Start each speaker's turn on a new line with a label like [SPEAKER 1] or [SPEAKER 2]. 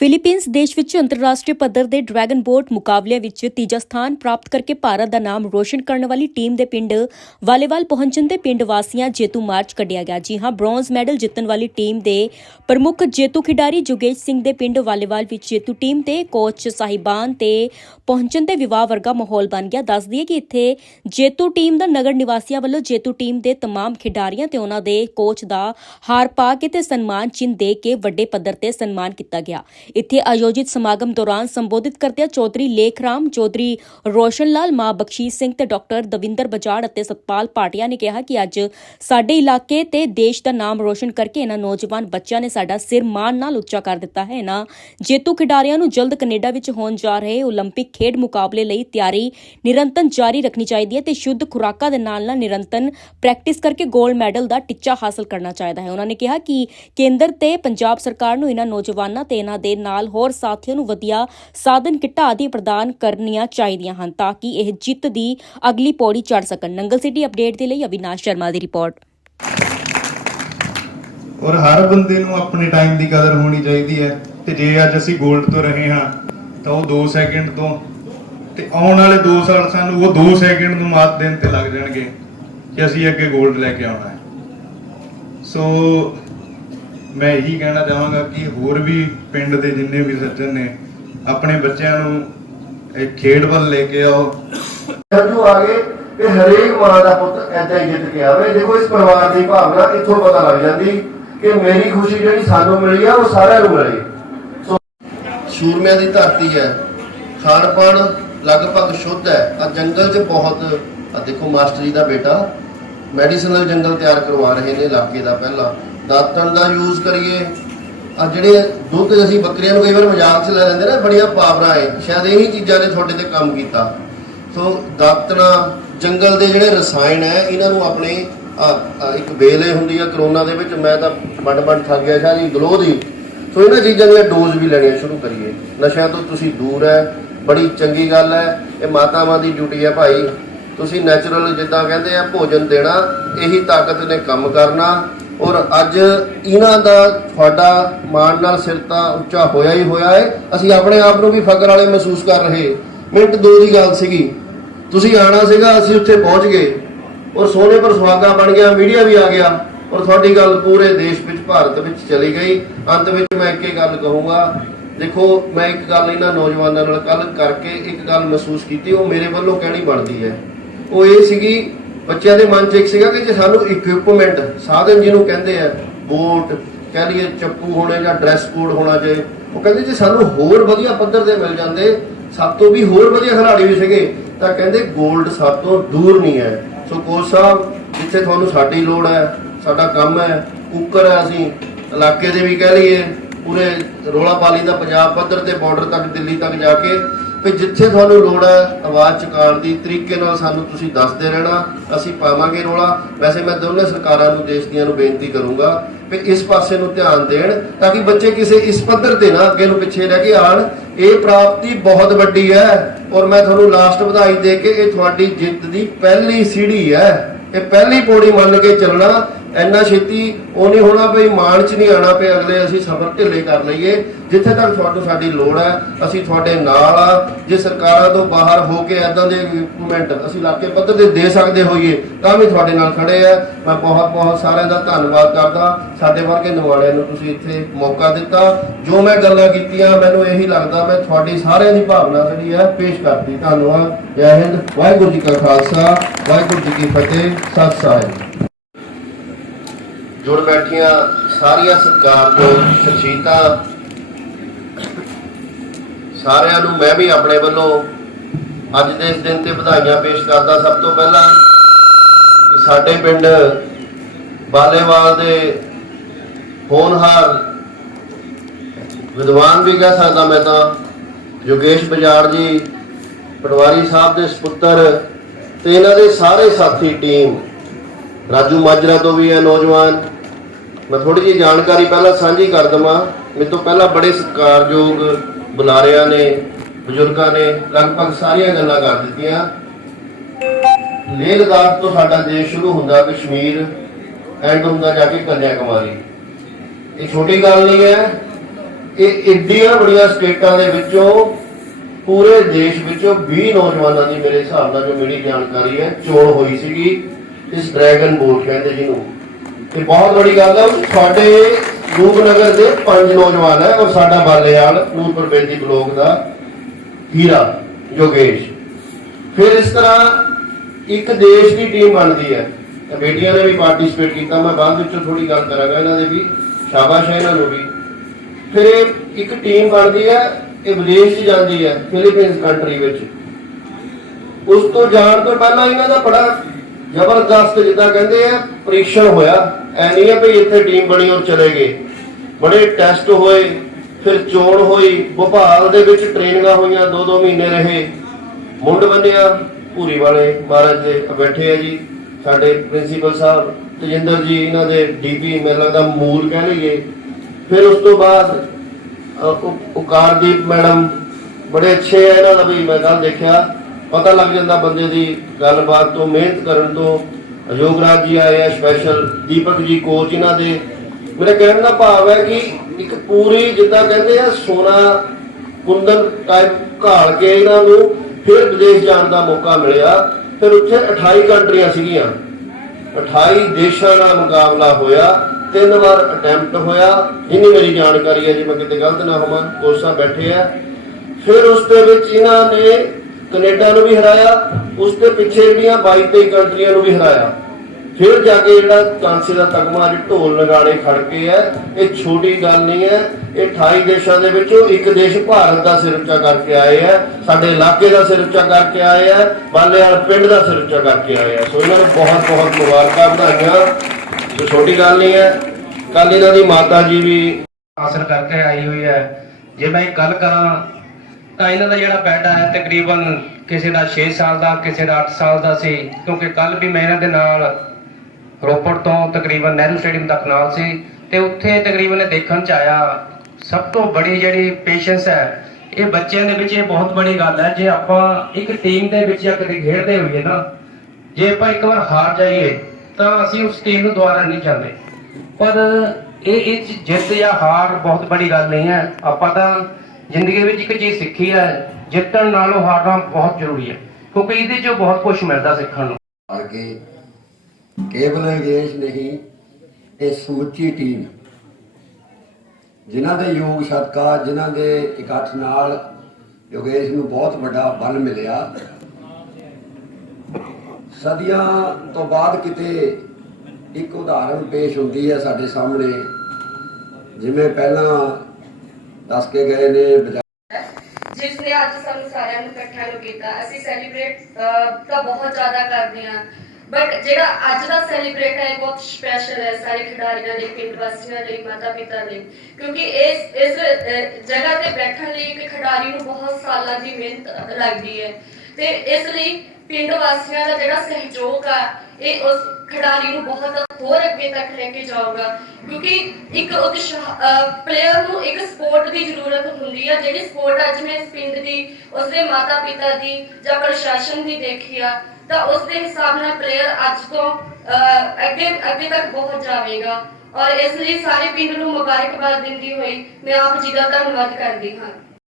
[SPEAKER 1] Philippines ਦੇਸ਼ ਵਿੱਚ ਅੰਤਰਰਾਸ਼ਟਰੀ ਪੱਧਰ ਦੇ ਡਰੈਗਨ ਬੋਟ ਮੁਕਾਬਲਿਆਂ ਵਿੱਚ ਤੀਜਾ ਸਥਾਨ ਪ੍ਰਾਪਤ ਕਰਕੇ ਭਾਰਤ ਦਾ ਨਾਮ ਰੋਸ਼ਨ ਕਰਨ ਵਾਲੀ ਟੀਮ ਦੇ ਪਿੰਡ ਵਾਲੇਵਾਲ ਪਹੁੰਚਣ ਤੇ ਪਿੰਡ ਵਾਸੀਆਂ ਜੇਤੂ ਮਾਰਚ ਕੱਢਿਆ ਗਿਆ ਜੀ ਹਾਂ ਬ੍ਰੌਂਜ਼ ਮੈਡਲ ਜਿੱਤਣ ਵਾਲੀ ਟੀਮ ਦੇ ਪ੍ਰਮੁੱਖ ਜੇਤੂ ਖਿਡਾਰੀ ਜੁਗੇਸ਼ ਸਿੰਘ ਦੇ ਪਿੰਡ ਵਾਲੇਵਾਲ ਵਿੱਚ ਜੇਤੂ ਟੀਮ ਤੇ ਕੋਚ ਸਾਹਿਬਾਨ ਤੇ ਪਹੁੰਚਣ ਤੇ ਵਿਵਾਹ ਵਰਗਾ ਮਾਹੌਲ ਬਣ ਗਿਆ ਦੱਸ ਦਈਏ ਕਿ ਇੱਥੇ ਜੇਤੂ ਟੀਮ ਦਾ ਨਗਰ ਨਿਵਾਸੀਆਂ ਵੱਲੋਂ ਜੇਤੂ ਟੀਮ ਦੇ तमाम ਖਿਡਾਰੀਆਂ ਤੇ ਉਹਨਾਂ ਦੇ ਕੋਚ ਦਾ ਹਾਰ ਪਾ ਕੇ ਤੇ ਸਨਮਾਨ ਚਿੰਨ੍ਹ ਦੇ ਕੇ ਵੱਡੇ ਪੱਧਰ ਤੇ ਸਨਮਾਨ ਕੀਤਾ ਗਿਆ ਇੱਥੇ ਆਯੋਜਿਤ ਸਮਾਗਮ ਦੌਰਾਨ ਸੰਬੋਧਿਤ ਕਰਦਿਆਂ ਚੌਧਰੀ ਲੇਖਰਾਮ, ਚੌਧਰੀ ਰੋਸ਼ਨ ਲਾਲ ਮਾਂ ਬਖਸ਼ੀਸ਼ ਸਿੰਘ ਤੇ ਡਾਕਟਰ ਦਵਿੰਦਰ ਬਜਾੜ ਅਤੇ ਸਤਪਾਲ ਪਾਟਿਆ ਨੇ ਕਿਹਾ ਕਿ ਅੱਜ ਸਾਡੇ ਇਲਾਕੇ ਤੇ ਦੇਸ਼ ਦਾ ਨਾਮ ਰੋਸ਼ਨ ਕਰਕੇ ਇਹਨਾਂ ਨੌਜਵਾਨ ਬੱਚਿਆਂ ਨੇ ਸਾਡਾ ਸਿਰ ਮਾਣ ਨਾਲ ਉੱਚਾ ਕਰ ਦਿੱਤਾ ਹੈ। ਨਾ ਜੇਤੂ ਖਿਡਾਰੀਆਂ ਨੂੰ ਜਲਦ ਕੈਨੇਡਾ ਵਿੱਚ ਹੋਣ ਜਾ ਰਹੇ 올림픽 ਖੇਡ ਮੁਕਾਬਲੇ ਲਈ ਤਿਆਰੀ ਨਿਰੰਤਰ ਜਾਰੀ ਰੱਖਣੀ ਚਾਹੀਦੀ ਹੈ ਤੇ ਸ਼ੁੱਧ ਖੁਰਾਕਾਂ ਦੇ ਨਾਲ ਨਾਲ ਨਿਰੰਤਰ ਪ੍ਰੈਕਟਿਸ ਕਰਕੇ 골ਡ ਮੈਡਲ ਦਾ ਟਿੱਚਾ ਹਾਸਲ ਕਰਨਾ ਚਾਹੀਦਾ ਹੈ। ਉਹਨਾਂ ਨੇ ਕਿਹਾ ਕਿ ਕੇਂਦਰ ਤੇ ਪੰਜਾਬ ਸਰਕਾਰ ਨੂੰ ਇਹਨਾਂ ਨੌਜਵਾਨਾਂ ਤੇ ਇਹਨਾਂ ਦੇ ਨਾਲ ਹੋਰ ਸਾਥੀਆਂ ਨੂੰ ਵਧੀਆ ਸਾਧਨ ਕਿੱਟਾਂ ਆਦਿ ਪ੍ਰਦਾਨ ਕਰਨੀਆਂ ਚਾਹੀਦੀਆਂ ਹਨ ਤਾਂ ਕਿ ਇਹ ਜਿੱਤ ਦੀ ਅਗਲੀ ਪੌੜੀ ਚੜ ਸਕਣ। ਨੰਗਲ ਸਿਟੀ ਅਪਡੇਟ ਦੇ ਲਈ ਅਵਿਨਾਸ਼ ਸ਼ਰਮਾ ਦੀ ਰਿਪੋਰਟ।
[SPEAKER 2] ਔਰ ਹਰ ਬੰਦੇ ਨੂੰ ਆਪਣੇ ਟਾਈਮ ਦੀ ਕਦਰ ਹੋਣੀ ਚਾਹੀਦੀ ਹੈ ਤੇ ਜੇ ਅੱਜ ਅਸੀਂ 골ਡ ਤੋਂ ਰਹੇ ਹਾਂ, ਤਾਂ ਉਹ 2 ਸੈਕਿੰਡ ਤੋਂ ਤੇ ਆਉਣ ਵਾਲੇ 2 ਸਾਲ ਸਾਨੂੰ ਉਹ 2 ਸੈਕਿੰਡ ਨੂੰ ਮਾਤ ਦੇਣ ਤੇ ਲੱਗ ਜਾਣਗੇ ਕਿ ਅਸੀਂ ਅੱਗੇ 골ਡ ਲੈ ਕੇ ਆਉਣਾ ਹੈ। ਸੋ ਮੈਂ ਇਹੀ ਕਹਿਣਾ ਚਾਹਾਂਗਾ ਕਿ ਹੋਰ ਵੀ ਪਿੰਡ ਦੇ ਜਿੰਨੇ ਵੀ ਸੱਜਣ ਨੇ ਆਪਣੇ ਬੱਚਿਆਂ ਨੂੰ ਇਹ ਖੇਡ ਵੱਲ ਲੈ ਕੇ ਆਓ।
[SPEAKER 3] ਜੋ ਆਗੇ ਕਿ ਹਰੇਕ ਮਾਂ ਦਾ ਪੁੱਤ ਐਦਾਂ ਹੀ ਜਿੱਤ ਕੇ ਆਵੇ। ਦੇਖੋ ਇਸ ਪਰਿਵਾਰ ਦੀ ਭਾਵਨਾ ਇੱਥੋਂ ਪਤਾ ਲੱਗ ਜਾਂਦੀ ਕਿ ਮੇਰੀ ਖੁਸ਼ੀ ਜਿਹੜੀ ਸਾਨੂੰ ਮਿਲੀ ਆ ਉਹ ਸਾਰਿਆਂ ਨੂੰ ਮਿਲੀ। ਸੂਰਮਿਆਂ ਦੀ ਧਰਤੀ ਹੈ ਖਾਣ ਪਾਣ ਲਗਭਗ ਸ਼ੁੱਧ ਹੈ। ਆ ਜੰਗਲ 'ਚ ਬਹੁਤ ਆ ਦੇਖੋ ਮਾਸਟਰ ਜੀ ਦਾ ਬੇਟਾ ਮੈਡੀਸਨਲ ਜੰਗਲ ਤਿਆਰ ਕਰਵਾ ਰਹੇ ਨੇ ਇਲਾਕੇ ਦਾ ਪਹਿਲਾ। ਦਾਤਣ ਦਾ ਯੂਜ਼ ਕਰੀਏ। ਆ ਜਿਹੜੇ ਦੁੱਧ ਅਸੀਂ ਬੱਕਰੀਆਂ ਨੂੰ ਕਈ ਵਾਰ ਮਜ਼ਾਕ 'ਚ ਲੈ ਲੈਂਦੇ ਨਾ, ਬੜੀਆਂ ਪਾਵਰਾਂ ਏ ਸ਼ਾਇਦ ਇਹੀ ਚੀਜ਼ਾਂ ਨੇ ਤੁਹਾਡੇ ਤੇ ਕੰਮ ਕੀਤਾ। ਸੋ ਦਾਤਣਾ, ਜੰਗਲ ਦੇ ਜਿਹੜੇ ਰਸਾਇਣ ਹੈ, ਇਹਨਾਂ ਨੂੰ ਆਪਣੇ ਇੱਕ ਬੇਲੇ ਹੁੰਦੀ ਆ ਕਰੋਨਾ ਦੇ ਵਿੱਚ। ਮੈਂ ਤਾਂ ਵੱਡ ਵੱਡ ਥੱਕ ਗਿਆ, ਸ਼ਾਇਦ ਗਲੋ ਦੀ। ਸੋ ਇਹਨਾਂ ਚੀਜ਼ਾਂ ਦੀਆਂ ਡੋਜ਼ ਵੀ ਲੈਣੀਆਂ ਸ਼ੁਰੂ ਕਰੀਏ। ਨਸ਼ਿਆਂ ਤੋਂ ਤੁਸੀਂ ਦੂਰ ਹੈ। ਬੜੀ ਚੰਗੀ ਗੱਲ ਹੈ। ਇਹ ਮਾਤਾਵਾਂ ਦੀ ਡਿਊਟੀ ਹੈ ਭਾਈ। ਤੁਸੀਂ ਨੈਚੁਰਲ ਜਿੱਦਾਂ ਕਹਿੰਦੇ ਆ ਭੋਜਨ ਦੇਣਾ, ਇਹੀ ਤਾਕਤ ਨੇ ਕੰਮ ਕਰਨਾ। ਔਰ ਅੱਜ ਇਹਨਾਂ ਦਾ ਤੁਹਾਡਾ ਮਾਣ ਨਾਲ ਸਿਰ ਤਾਂ ਉੱਚਾ ਹੋਇਆ ਹੀ ਹੋਇਆ ਹੈ। ਅਸੀਂ ਆਪਣੇ ਆਪ ਨੂੰ ਵੀ ਫਕਰ ਵਾਲੇ ਮਹਿਸੂਸ ਕਰ ਰਹੇ। ਮਿੰਟ ਦੋ ਦੀ ਗੱਲ ਸੀਗੀ। ਤੁਸੀਂ ਆਣਾ ਸੀਗਾ, ਅਸੀਂ ਉੱਥੇ ਪਹੁੰਚ ਗਏ। ਔਰ ਸੋਨੇ ਪਰ ਸੁਹਾਗਾ ਬਣ ਗਿਆ, ਮੀਡੀਆ ਵੀ ਆ ਗਿਆ। ਔਰ ਤੁਹਾਡੀ ਗੱਲ ਪੂਰੇ ਦੇਸ਼ ਵਿੱਚ, ਭਾਰਤ ਵਿੱਚ ਚਲੀ ਗਈ। ਅੰਤ ਵਿੱਚ ਮੈਂ ਇੱਕ ਹੀ ਗੱਲ ਕਹੂੰਗਾ। ਦੇਖੋ, ਮੈਂ ਇੱਕ ਗੱਲ ਇਹਨਾਂ ਨੌਜਵਾਨਾਂ ਨਾਲ ਕੱਲ ਕਰਕੇ ਇੱਕ ਗੱਲ ਮਹਿਸੂਸ ਕੀਤੀ, ਉਹ ਮੇਰੇ ਵੱਲੋਂ ਕਹਿਣੀ ਬਣਦੀ ਹੈ। ਉਹ ਇਹ ਸੀਗੀ ਬੱਚਿਆਂ ਦੇ ਮਨ 'ਚ ਇੱਕ ਸੀਗਾ ਕਿ ਜੇ ਸਾਨੂੰ ਇਕਵਿਪਮੈਂਟ ਸਾਧਨ ਜਿਹਨੂੰ ਕਹਿੰਦੇ ਆ, ਬੋਟ, ਕਹਿ ਲਈਏ ਚੱਪੂ ਹੋਣੇ ਜਾਂ ਡਰੈਸ ਕੋਡ ਹੋਣਾ ਚਾਹੀਏ ਉਹ ਕਹਿੰਦੇ ਜੇ ਸਾਨੂੰ ਹੋਰ ਵਧੀਆ ਪੱਧਰ ਦੇ ਮਿਲ ਜਾਂਦੇ ਸਭ ਤੋਂ ਵੀ ਹੋਰ ਵਧੀਆ ਖਿਡਾਰੀ ਵੀ ਸੀਗੇ, ਤਾਂ ਕਹਿੰਦੇ 골ਡ ਸਭ ਤੋਂ ਦੂਰ ਨਹੀਂ ਹੈ। ਸੋ ਕੋਚ ਸਾਹਿਬ, ਜਿੱਥੇ ਤੁਹਾਨੂੰ ਸਾਡੀ ਲੋੜ ਹੈ, ਸਾਡਾ ਕੰਮ ਹੈ, ਕੁੱਕਰ ਹੈ ਅਸੀਂ, ਇਲਾਕੇ ਦੇ ਵੀ ਕਹਿ ਲਈਏ, ਪੂਰੇ ਰੋਲਾ ਪਾਲੀ ਦਾ ਪੰਜਾਬ ਪੱਧਰ ਤੇ ਬਾਰਡਰ ਤੱਕ, ਦਿੱਲੀ ਤੱਕ ਜਾ ਕੇ ਵੀ ਜਿੱਥੇ ਤੁਹਾਨੂੰ ਲੋੜ ਹੈ ਆਵਾਜ਼ ਚੁਕਾਉਣ ਦੀ ਤਰੀਕੇ ਨਾਲ ਸਾਨੂੰ ਤੁਸੀਂ ਦੱਸਦੇ ਰਹਿਣਾ, ਅਸੀਂ ਪਾਵਾਂਗੇ ਰੋਲਾ। ਵੈਸੇ ਮੈਂ ਦੋਨੇ ਸਰਕਾਰਾਂ ਨੂੰ, ਦੇਸ਼ ਦੀਆਂ ਨੂੰ ਬੇਨਤੀ ਕਰੂੰਗਾ ਵੀ ਇਸ ਪਾਸੇ ਨੂੰ ਧਿਆਨ ਦੇਣ ਤਾਂ ਕਿ ਬੱਚੇ ਕਿਸੇ ਇਸ ਪੱਧਰ ਤੇ ਨਾ ਅੱਗੇ ਨੂੰ ਪਿੱਛੇ ਰਹਿ ਕੇ ਆਣ ਇਹ ਪ੍ਰਾਪਤੀ ਬਹੁਤ ਵੱਡੀ ਹੈ ਔਰ ਮੈਂ ਤੁਹਾਨੂੰ ਲਾਸਟ ਵਧਾਈ ਦੇ ਕੇ ਇਹ ਤੁਹਾਡੀ ਜਿੱਤ ਦੀ ਪਹਿਲੀ ਸੀੜੀ ਹੈ। ਇਹ ਪਹਿਲੀ ਪੌੜੀ ਮੰਨ ਕੇ ਚੱਲਣਾ ਇੰਨਾ ਛੇਤੀ ਉਹ ਨਹੀਂ ਹੋਣਾ ਵੀ ਮਾਨ ਚ ਨਹੀਂ ਆਣਾ ਪਏ ਅਗਲੇ ਅਸੀਂ ਸਬਰ ਢਿੱਲੇ ਕਰ ਲਈਏ। ਜਿੱਥੇ ਤੱਕ ਤੁਹਾਨੂੰ ਸਾਡੀ ਲੋੜ ਹੈ, ਅਸੀਂ ਤੁਹਾਡੇ ਨਾਲ ਆ। ਜੇ ਸਰਕਾਰਾਂ ਤੋਂ ਬਾਹਰ ਹੋ ਕੇ ਐਦਾਂ ਦੇ ਇਕਵਿਪਮੈਂਟ ਅਸੀਂ ਇਲਾਕੇ ਪੱਧਰ ਤੇ ਦੇ ਸਕਦੇ ਹੋਈਏ, ਤਾਂ ਵੀ ਤੁਹਾਡੇ ਨਾਲ ਖੜੇ ਆ। ਮੈਂ ਬਹੁਤ ਬਹੁਤ ਸਾਰਿਆਂ ਦਾ ਧੰਨਵਾਦ ਕਰਦਾ। ਸਾਡੇ ਵਰਗੇ ਨਿਵਾਲਿਆਂ ਨੂੰ ਤੁਸੀਂ ਇੱਥੇ ਮੌਕਾ ਦਿੱਤਾ। ਜੋ ਮੈਂ ਗੱਲਾਂ ਕੀਤੀਆਂ, ਮੈਨੂੰ ਇਹੀ ਲੱਗਦਾ ਮੈਂ ਤੁਹਾਡੀ ਸਾਰਿਆਂ ਦੀ ਭਾਵਨਾ ਜਿਹੜੀ ਹੈ ਪੇਸ਼ ਕਰਤੀ। ਧੰਨਵਾਦ। ਜੈ ਹਿੰਦ। ਵਾਹਿਗੁਰੂ ਜੀ ਕਾ ਖਾਲਸਾ। ਵਾਹਿਗੁਰੂ ਜੀ ਕੀ ਫਤਿਹ। ਸਤਿ ਸਾਹਿਬ ਜੁੜ ਬੈਠੀਆਂ ਸਾਰੀਆਂ ਸਰਕਾਰ ਤੋਂ ਸ਼ਖਸੀਅਤਾਂ। ਸਾਰਿਆਂ ਨੂੰ ਮੈਂ ਵੀ ਆਪਣੇ ਵੱਲੋਂ ਅੱਜ ਦੇ ਇਸ ਦਿਨ ਤੇ ਵਧਾਈਆਂ ਪੇਸ਼ ਕਰਦਾ ਸਭ ਤੋਂ ਪਹਿਲਾਂ ਕਿ ਸਾਡੇ ਪਿੰਡ ਬਾਲੇਵਾਲ ਦੇ ਹੋਣਹਾਰ ਵਿਦਵਾਨ ਵੀ ਕਹਿ ਸਕਦਾ ਮੈਂ ਤਾਂ ਯੋਗੇਸ਼ ਬਜਾੜ ਜੀ, ਪਟਵਾਰੀ ਸਾਹਿਬ ਦੇ ਸੁਪੁੱਤਰ ਤੇ ਇਹਨਾਂ ਦੇ ਸਾਰੇ ਸਾਥੀ ਟੀਮ ਰਾਜੂ ਮਾਜਰਾ ਤੋਂ ਵੀ ਹੈ ਨੌਜਵਾਨ। ਮੈਂ ਥੋੜੀ ਜਿਹੀ ਜਾਣਕਾਰੀ ਪਹਿਲਾਂ ਸਾਂਝੀ ਕਰ ਦਵਾਂ। ਮੇਰੇ ਤੋਂ ਪਹਿਲਾਂ ਬੜੇ ਸਤਿਕਾਰਯੋਗ ਬੁਲਾਰਿਆਂ ਨੇ, ਬਜ਼ੁਰਗਾਂ ਨੇ ਲਗਭਗ ਸਾਰੀਆਂ ਗੱਲਾਂ ਕਰ ਦਿੱਤੀਆਂ। ਲੇਹ ਲਦਾਖ ਤੋਂ ਸਾਡਾ ਦੇਸ਼ ਸ਼ੁਰੂ ਹੁੰਦਾ ਕਸ਼ਮੀਰ ਐਂਡ ਹੁੰਦਾ ਜਾ ਕੇ ਕੰਨਿਆ ਕੁਮਾਰੀ ਇਹ ਛੋਟੀ ਗੱਲ ਨਹੀਂ ਹੈ। ਇਹ ਇੰਡੀਆ ਬੜੀਆਂ ਸਟੇਟਾਂ ਦੇ ਵਿੱਚੋਂ, ਪੂਰੇ ਦੇਸ਼ ਵਿੱਚੋਂ 20 ਨੌਜਵਾਨਾਂ ਦੀ ਮੇਰੇ ਹਿਸਾਬ ਨਾਲ ਜੋ ਮੇਰੀ ਜਾਣਕਾਰੀ ਹੈ, ਚੋਣ ਹੋਈ ਸੀਗੀ। ਇਸ ਡਰੈਗਨ ਬੋਟ ਕਹਿੰਦੇ ਜਿਹਨੂੰ। ਤੇ ਬਹੁਤ ਬੜੀ ਗੱਲ ਹੈ ਸਾਡੇ ਰੂਪਨਗਰ ਦੇ ਪੰਜ ਨੌਜਵਾਨ ਹੈ ਔਰ ਸਾਡਾ ਬਾਲੇਆਲ ਨੂਰਪੁਰ ਬੇਦੀ ਬਲੋਕ ਦਾ ਹੀਰਾ, ਯੋਗੇਸ਼। ਫਿਰ ਇਸ ਤਰ੍ਹਾਂ ਇੱਕ ਦੇਸ਼ ਦੀ ਟੀਮ ਬਣਦੀ ਹੈ। ਤੇ ਨੇ ਵੀ ਪਾਰਟਿਸਿਪੇਟ ਕੀਤਾ, ਮੈਂ ਬਾਅਦ ਵਿੱਚੋਂ ਥੋੜੀ ਗੱਲ ਕਰਾਂਗਾ ਇਹਨਾਂ ਦੇ ਵੀ, ਸ਼ਾਬਾਸ਼ ਹੈ ਇਹਨਾਂ ਨੂੰ ਵੀ। ਫਿਰ ਇੱਕ ਟੀਮ ਬਣਦੀ ਹੈ, ਇਹ ਵਿਦੇਸ਼ 'ਚ ਜਾਂਦੀ ਹੈ ਫਿਲੀਪੀਨਸ ਕੰਟਰੀ ਵਿੱਚ। ਉਸ ਤੋਂ ਜਾਣ ਤੋਂ ਪਹਿਲਾਂ ਇਹਨਾਂ ਦਾ ਬੜਾ ਜ਼ਬਰਦਸਤ ਜਿੱਦਾਂ ਕਹਿੰਦੇ ਆ ਪਰੀਖਣ ਹੋਇਆ। ਐ ਨਹੀਂ ਹੈ ਭਈ ਇੱਥੇ ਟੀਮ ਬਣੀ ਔਰ ਚਲੇ ਗਏ। ਬੜੇ ਟੈਸਟ ਹੋਏ ਫਿਰ ਚੋਣ ਹੋਈ ਭੋਪਾਲ ਦੇ ਵਿੱਚ ਟ੍ਰੇਨਿੰਗਾਂ ਹੋਈਆਂ ਦੋ ਦੋ ਮਹੀਨੇ ਰਹੇ। ਮੁੰਡ ਬੰਨਿਆ ਪੂਰੀ ਵਾਲੇ ਮਹਾਰਾਜ ਦੇ ਬੈਠੇ ਆ ਜੀ ਸਾਡੇ ਪ੍ਰਿੰਸੀਪਲ ਸਾਹਿਬ ਤਜਿੰਦਰ ਜੀ ਇਹਨਾਂ ਦੇ ਡੀਪੀ ਮੈਨੂੰ ਲੱਗਦਾ ਮੂਲ ਕਹਿ ਲਈਏ। ਫਿਰ ਉਸ ਤੋਂ ਬਾਅਦ ਅ, ਉਕਾਰਦੀਪ ਮੈਡਮ ਬੜੇ ਅੱਛੇ ਆ ਇਹਨਾਂ ਦਾ ਵੀ ਮੈਂ ਕੱਲ ਦੇਖਿਆ। ਪਤਾ ਲੱਗ ਜਾਂਦਾ ਬੰਦੇ ਦੀ ਗੱਲਬਾਤ ਤੋਂ, ਮਿਹਨਤ ਕਰਨ ਤੋਂ। ਯੋਗਰਾਜ ਜੀ ਆਏ ਆ ਸਪੈਸ਼ਲ ਦੀਪਕ ਜੀ ਕੋਚ ਇਹਨਾਂ ਦੇ। ਮੇਰੇ ਕਹਿਣ ਦਾ ਭਾਵ ਹੈ ਕਿ ਇੱਕ ਪੂਰੀ ਜਿੱਦਾਂ ਕਹਿੰਦੇ ਆ, ਸੋਨਾ ਕੁੰਦਨ ਟਾਈਪ ਘਾਲ ਕੇ ਇਹਨਾਂ ਨੂੰ ਫਿਰ ਵਿਦੇਸ਼ ਜਾਣ ਦਾ ਮੌਕਾ ਮਿਲਿਆ। ਫਿਰ ਉੱਥੇ 28 ਕੰਟਰੀਆਂ ਸੀਗੀਆਂ। 28 ਦੇਸ਼ਾਂ ਨਾਲ ਮੁਕਾਬਲਾ ਹੋਇਆ, ਤਿੰਨ ਵਾਰ ਅਟੈਂਪਟ ਹੋਇਆ। ਇੰਨੀ ਮੇਰੀ ਜਾਣਕਾਰੀ ਹੈ, ਜੇ ਮੈਂ ਕਿਤੇ ਗਲਤ ਨਾ ਹੋਵਾਂ ਕੋਸਾਂ ਬੈਠੇ ਆ। ਫਿਰ ਉਸ ਦੇ ਵਿੱਚ ਇਹਨਾਂ ਨੇ ਕੈਨੇਡਾ ਨੂੰ ਵੀ ਹਰਾਇਆ, ਉਸ ਦੇ ਪਿੱਛੇ ਜਿਹੜੀਆਂ 22 23 ਕੰਟਰੀਆਂ ਨੂੰ ਵੀ ਹਰਾਇਆ। ਫਿਰ ਜਾ ਕੇ ਜਿਹੜਾ ਕਾਂਸੇ ਦਾ ਤਗਮਾ ਅੱਜ ਢੋਲ ਨਗਾੜੇ ਖੜ ਕੇ ਹੈ, ਇਹ ਛੋਟੀ ਗੱਲ ਨਹੀਂ ਹੈ। ਇਹ 28 ਦੇਸ਼ਾਂ ਦੇ ਵਿੱਚੋਂ ਇੱਕ ਦੇਸ਼ ਭਾਰਤ ਦਾ ਸਿਰ ਉੱਚਾ ਕਰਕੇ ਆਏ ਹੈ, ਸਾਡੇ ਇਲਾਕੇ ਦਾ ਸਿਰ ਉੱਚਾ ਕਰਕੇ ਆਏ ਹੈ ਬਾਲੇਵਾਲ ਪਿੰਡ ਦਾ ਸਿਰ ਉੱਚਾ ਕਰਕੇ ਆਏ ਹੈ। ਸੋ ਇਹਨਾਂ ਨੂੰ ਬਹੁਤ ਬਹੁਤ ਮੁਬਾਰਕਾਂ ਵਧਾਈਆਂ। ਸੋ ਛੋਟੀ ਗੱਲ ਨਹੀਂ ਹੈ। ਕੱਲ ਇਹਨਾਂ ਦੀ ਮਾਤਾ ਜੀ ਵੀ
[SPEAKER 4] ਹਾਸਲ ਕਰਕੇ ਆਈ ਹੋਈ ਹੈ। ਜੇ ਮੈਂ ਗੱਲ ਕਰਾਂ ਤਾਂ ਇਹਨਾਂ ਦਾ ਜਿਹੜਾ ਬੈਟਾ ਹੈ ਤਕਰੀਬਨ ਕਿਸੇ ਦਾ 6 ਸਾਲ ਦਾ, ਕਿਸੇ ਦਾ 8 ਸਾਲ ਦਾ ਸੀ, ਕਿਉਂਕਿ ਕੱਲ ਵੀ ਮੈਂ ਇਹਨਾਂ ਦੇ ਨਾਲ ਰੋਪੜ ਤੋਂ ਤਕਰੀਬਨ ਨਹਿਰੂ ਸਟੇਡੀਅਮ ਤੱਕ ਨਾਲ ਸੀ ਤੇ ਉੱਥੇ ਤਕਰੀਬਨ ਦੇਖਣ ਚ ਆਇਆ, ਸਭ ਤੋਂ ਬੜੀ ਜਿਹੜੀ ਪੇਸ਼ੈਂਸ ਹੈ, ਇਹ ਬੱਚਿਆਂ ਦੇ ਵਿੱਚ ਇਹ ਬਹੁਤ ਬੜੀ ਗੱਲ ਹੈ, ਜੇ ਆਪਾਂ ਇੱਕ ਟੀਮ ਦੇ ਵਿੱਚ ਜਾਂ ਕਦੇ ਖੇਡਦੇ ਹੋਈਏ ਨਾ, ਜੇ ਆਪਾਂ ਇੱਕ ਵਾਰ ਹਾਰ ਜਾਈਏ, ਤਾਂ ਅਸੀਂ ਉਸ ਟੀਮ ਨੂੰ ਦੁਬਾਰਾ ਨਹੀਂ ਜਾਂਦੇ ਪਰ ਇਹ ਇਹ ਜਿੱਤ ਜਾਂ ਹਾਰ ਬਹੁਤ ਬੜੀ ਗੱਲ ਨਹੀਂ ਹੈ, ਆਪਾਂ ਤਾਂ ਜ਼ਿੰਦਗੀ ਵਿੱਚ ਇੱਕ ਚੀਜ਼ ਸਿੱਖੀ ਹੈ ਜਿੱਤਣ ਨਾਲੋਂ ਹਾਰਨਾ ਬਹੁਤ ਜ਼ਰੂਰੀ ਹੈ ਕਿਉਂਕਿ ਇਹਦੇ 'ਚੋਂ ਬਹੁਤ ਕੁਝ ਮਿਲਦਾ ਸਿੱਖਣ ਨੂੰ।
[SPEAKER 5] ਕਿ ਕੇਵਲ ਯੋਗੇਸ਼ ਨਹੀਂ, ਇਹ ਸਮੁੱਚੀ ਟੀਮ। ਜਿਨ੍ਹਾਂ ਦੇ ਯੋਗ ਸਦਕਾ, ਜਿਨ੍ਹਾਂ ਦੇ ਇਕੱਠ ਨਾਲ ਯੋਗੇਸ਼ ਨੂੰ ਬਹੁਤ ਵੱਡਾ ਬਲ ਮਿਲਿਆ। ਸਦੀਆਂ ਤੋਂ ਬਾਅਦ ਕਿਤੇ ਇੱਕ ਉਦਾਹਰਣ ਪੇਸ਼ ਹੁੰਦੀ ਹੈ ਸਾਡੇ ਸਾਹਮਣੇ, ਜਿਵੇਂ ਪਹਿਲਾਂ ਦੱਸ ਕੇ ਗਏ ਨੇ
[SPEAKER 6] ਜਿਸ ਨੇ ਅੱਜ ਸਾਨੂੰ ਸਾਰਿਆਂ ਨੂੰ ਇਕੱਠਿਆਂ ਨੂੰ ਕੀਤਾ। ਅਸੀਂ ਸੈਲੀਬ੍ਰੇਟ ਤਾਂ ਬਹੁਤ ਜ਼ਿਆਦਾ ਕਰਦੇ ਹਾਂ। ਬਟ ਜਿਹੜਾ ਅੱਜ ਦਾ ਸੈਲੀਬ੍ਰੇਟ ਹੈ, ਇਹ ਬਹੁਤ ਸਪੈਸ਼ਲ ਹੈ। ਸਾਰੇ ਖਿਡਾਰੀਆਂ ਲਈ, ਪਿੰਡ ਵਾਸੀਆਂ ਲਈ ਮਾਤਾ ਪਿਤਾ ਲਈ। ਕਿਉਂਕਿ ਇਸ ਇਸ ਜਗ੍ਹਾ ਤੇ ਬੈਠਣ ਲਈ ਇੱਕ ਖਿਡਾਰੀ ਨੂੰ ਬਹੁਤ ਸਾਲਾਂ ਦੀ ਮਿਹਨਤ ਲੱਗਦੀ ਹੈ। ਤੇ ਇਸ ਲਈ ਪਿੰਡ ਵਾਸੀਆਂ ਦਾ ਜਿਹੜਾ ਸਹਿਯੋਗ ਆ ਇਹ ਉਸ ਖਿਡਾਰੀ ਨੂੰ ਬਹੁਤ ਹੋਰ ਅੱਗੇ ਤੱਕ ਲੈ ਕੇ ਜਾਊਗਾ। ਕਿਉਂਕਿ ਇੱਕ ਪਲੇਅਰ ਨੂੰ ਇੱਕ ਸਪੋਰਟ ਦੀ ਜ਼ਰੂਰਤ ਹੁੰਦੀ ਹੈ ਜਿਹੜੀ ਸਪੋਰਟ ਅੱਜ ਮੈਂ ਇਸ ਪਿੰਡ ਦੀ ਉਸਦੇ ਮਾਤਾ ਪਿਤਾ ਦੀ ਜਾਂ ਪ੍ਰਸ਼ਾਸਨ ਦੀ ਦੇਖੀ ਆ ਤਾਂ ਉਸ ਦੇ ਹਿਸਾਬ ਨਾਲ ਪਲੇਅਰ ਅੱਜ ਤੋਂ ਅਹ, ਅੱਗੇ ਅੱਗੇ ਤੱਕ ਪਹੁੰਚ ਜਾਵੇਗਾ। ਔਰ ਇਸ ਲਈ ਸਾਰੇ ਪਿੰਡ ਨੂੰ ਮੁਬਾਰਕਬਾਦ ਦਿੰਦੀ ਹੋਈ ਮੈਂ ਆਪ ਜੀ ਦਾ ਧੰਨਵਾਦ ਕਰਦੀ ਹਾਂ।